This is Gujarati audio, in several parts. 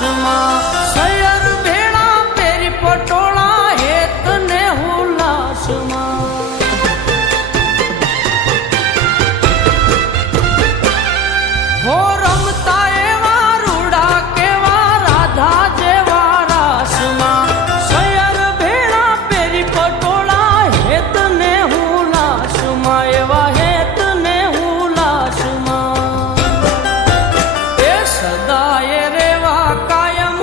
ઉલ્લાસમાં શયર ભેળા પેરી પટોળા હેત ને ઉલ્લાસમાં હો રમતા એવા રૂડા કેવા રાધા જેવા રાસમાં શયર ભેળા પેરી પટોળા હેત ને ઉલ્લાસમાં એવા હેત ને ઉલ્લાસમાં એ સદાય રેવા કાયમ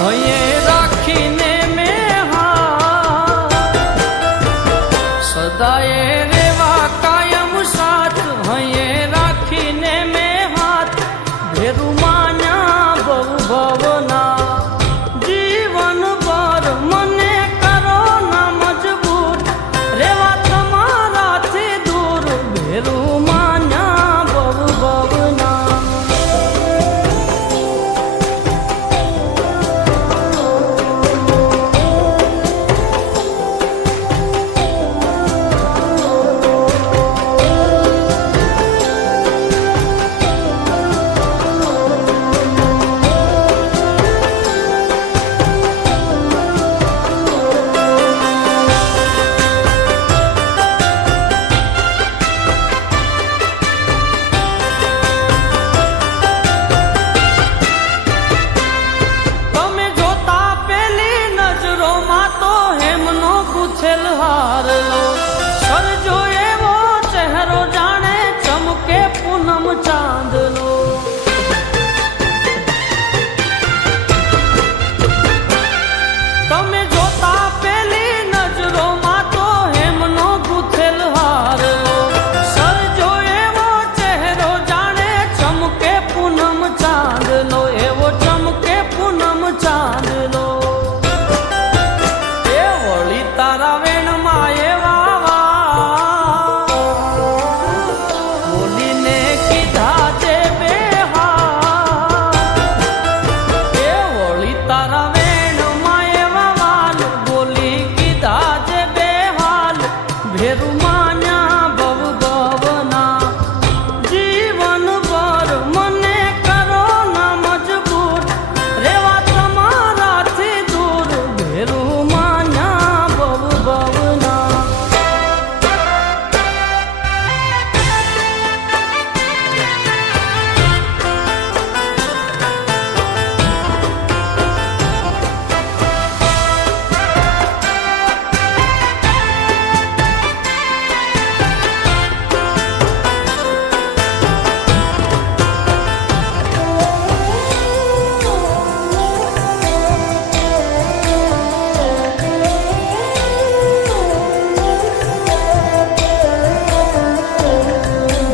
હયે રાખીને મેં સદાય રેવા કાયમ સાથ હયે રાખીને મેં હાથ ભેરું માન્યા બહુ ભવના જીવન ભર મને કરો ના મજબૂર રેવા તમારાથી દૂર ભેરું માન્યા બહુ ભવના તમે જોતા પેલી નજરોમાં તો હેમનો ગુથેલ હારલો સરજો એવો ચહેરો જાણે ચમકે પૂનમ ચાંદલો તમે જોતા પેલી નજરોમાં તો હેમનો ગુથેલ હારલો સરજો એવો ચહેરો જાણે ચમકે પૂનમ ચાંદલો એવો ચમકે પૂનમ ચાંદલો એ વળી તારા વેણમાં એવા બોલીને કીધા જે બે એ વળી તારા વેણમાં એવા વાલ બોલી કીધા જે બે હાલ ભેરું માન્યા ભવ ભવના જીવન ભર મને કરો ના મજબૂર રેવા તમારાથી દૂર ભેરું માન્યા ભવ ભવના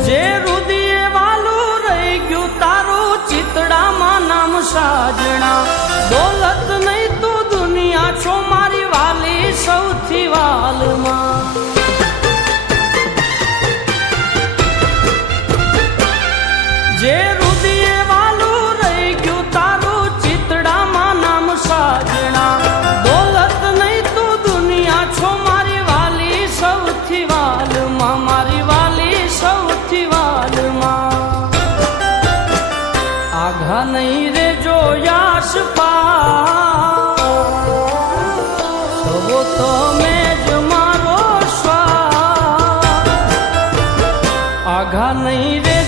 જે રુદિયે વાલું રહી ગયું તારું ચિતડામાં નામ સાજણા દોલત નહીં તું દુનિયા છો મારી વાલી સૌથી વાલમાં જે રુદિયે વાલું રહી ગયું તારું ચિતડામાં નામ સાજણા દોલત નહીં તું દુનિયા છો મારી વાલી સૌથી વાલમાં મારી વાલી સૌથી વાલમાં આઘા નહીં રે જો યાશ પા સવો તમે જ મારો સ્વા આઘા નહીં રે